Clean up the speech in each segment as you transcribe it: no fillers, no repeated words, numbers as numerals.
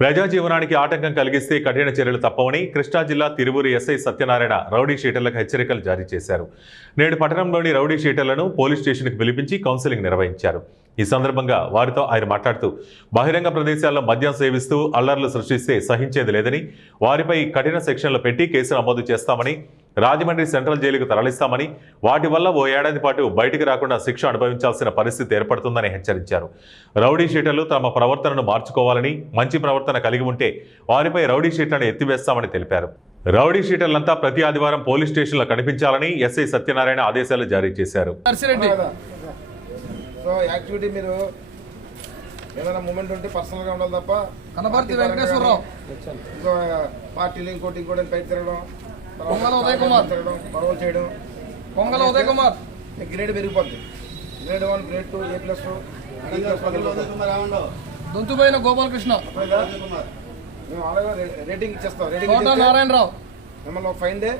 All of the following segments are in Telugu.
ప్రజా జీవనానికి ఆటంకం కలిగిస్తే కఠిన చర్యలు తప్పవని కృష్ణా జిల్లా తిరువూరు ఎస్ఐ సత్యనారాయణ రౌడీ షీటర్లకు హెచ్చరికలు జారీ చేశారు. నేడు పట్టణంలోని రౌడీ షీటర్లను పోలీస్ స్టేషన్కు పిలిపించి కౌన్సిలింగ్ నిర్వహించారు. ఈ సందర్భంగా వారితో ఆయన మాట్లాడుతూ బహిరంగ ప్రదేశాల్లో మద్యం సేవిస్తూ అల్లర్లు సృష్టిస్తే సహించేది లేదని, వారిపై కఠిన సెక్షన్లు పెట్టి కేసు నమోదు చేస్తామని, రాజమండ్రి సెంట్రల్ జైలుకు తరలిస్తామని, వాటి వల్ల ఓ ఏడాది పాటు బయటికి రాకుండా శిక్ష అనుభవించాల్సిన పరిస్థితి ఏర్పడుతుందని హెచ్చరించారు. రౌడీ షీటర్లు తమ ప్రవర్తనను మార్చుకోవాలని, మంచి ప్రవర్తన కలిగి ఉంటే వారిపై రౌడీ షీట్లను ఎత్తివేస్తామని తెలిపారు. రౌడీ షీటర్లంతా ప్రతి ఆదివారం పోలీస్ స్టేషన్లో కనిపించాలని ఎస్ఐ సత్యనారాయణ ఆదేశాలు జారీ చేశారు. సో యాక్టివిటీ మీరు ఏదైనా మూమెంట్ ఉంటే పర్సనల్గా ఉండాలి తప్ప కనపర్తి వెంకటేశ్వరరావు ఇంకో పార్టీలు ఇంకోటి బయట తిరగడం, పొంగల ఉదయ్ కుమార్ తిరగడం, గొడవలు చేయడం, పొంగల ఉదయ్ కుమార్ గ్రేడ్ పెరిగిపోద్ది. గ్రేడ్ 1, గ్రేడ్ 2, A+, దొంతుపోయిన గోపాలకృష్ణ, మేము అలాగే రేటింగ్ ఇచ్చేస్తాం. కోట నారాయణరావు, మిమ్మల్ని ఒక ఫైన్ డే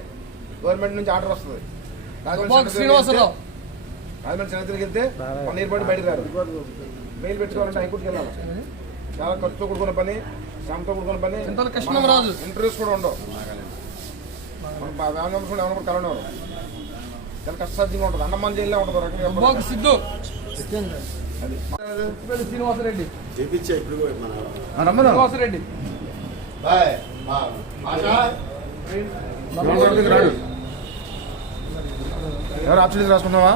గవర్నమెంట్ నుంచి ఆర్డర్ వస్తుంది. శ్రీనివాసరావు, రాజమండ్రి సెనతికి వెళ్తే 1 ఇయర్ పాటు బయటకు రారు. మెయిల్ పెట్టుకోవాలంటే హైకోర్టుకి వెళ్ళాలి. చాలా ఖర్చుతో కూడుకున్న పని, శ్రమతో కూడుకున్న పని. కృష్ణరాజు ఇంటర్వ్యూస్ కూడా ఉండవు. ఎవరైనా కూడా కలవడం చాలా కష్టసాధ్యంగా ఉంటుంది. అన్నమని జైల్లో ఉంటుంది రకంగా. సిద్ధు, శ్రీనివాసరెడ్డి, శ్రీనివాసరెడ్డి ఎవరు ఆప్షన్ రాసుకున్నావా?